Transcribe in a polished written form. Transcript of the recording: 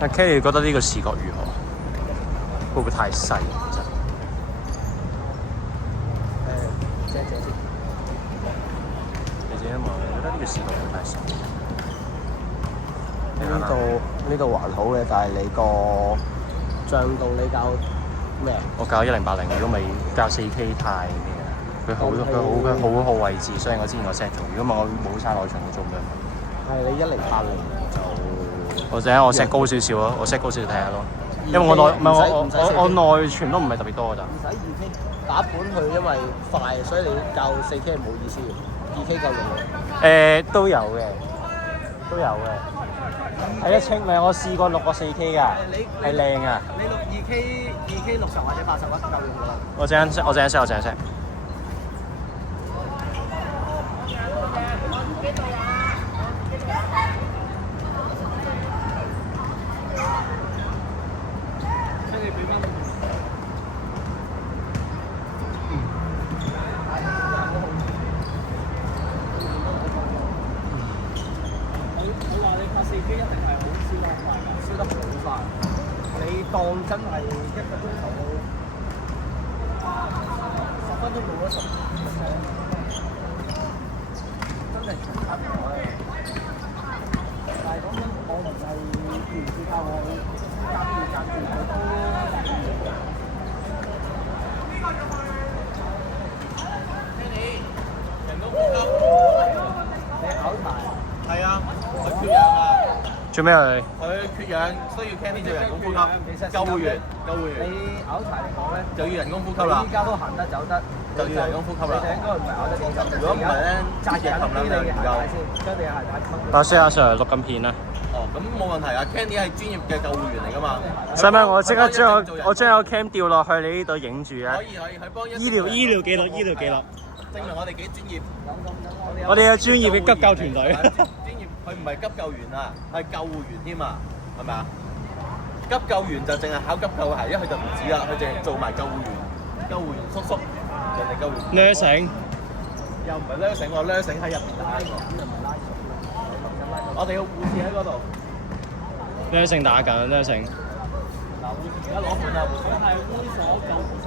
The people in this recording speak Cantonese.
阿 K， 你覺得呢個視覺如何？會唔會太細？借先。你自己望，你覺得呢個視覺會唔會太細？呢度還好嘅，但係你個像度你較咩啊？我校1080，如果未校4K 太咩啊？佢好位置，所以我之前我 set 咗。如果唔係我冇晒內存，我做唔到。係你1080就或者我 set 高少少咯，我 set 高少少睇下咯。因為我內存都唔係特別多㗎咋。唔使 2K 打本佢，因為快，所以你校4K 係冇意思嘅。2K 夠用嘅。都有嘅，都有嘅。睇得清咪？我試過錄過4K 㗎，係靚啊！你錄 2K 60或者80夠用㗎啦。我陣間 set。4K 一定係好燒得快㗎，燒得好快。你當真係1個鐘頭10分鐘到咗10%，真係全差唔多。但係講緊我唔係完全靠我夾住佢都。人工呼吸，你考柴？係啊，佢缺氧啊。做咩佢？佢缺氧，需要 Candy 做人工呼吸。救護員。你拗柴嚟講咧，就要人工呼吸啦。依家都行得走得，就要人工呼吸啦。你應該唔係拗得幾急，如果唔係咧，扎緊啲你嘅鞋帶先，將你嘅鞋帶掹。阿 Sir 錄緊片啦。哦，咁冇問題啊 ，Candy 係專業嘅救護員嚟㗎嘛。使唔使我即刻將個 cam 調落去你呢度影住啊？可以，佢幫一醫療記錄，證明我哋幾專業。我哋有專業嘅急救團隊。專業，佢唔係急救員啊，係救護員添啊，係咪啊？急救員就淨係考急救鞋，一去就唔止啦，佢淨係做埋救護員叔叔，人哋救護員。Nursing 又唔係 nursing 喎，nursing 喺入邊打嘅。我哋個護士喺嗰度。Nursing 打緊 Nursing。嗱，護士而家攞本啦，護士係會所救護叔。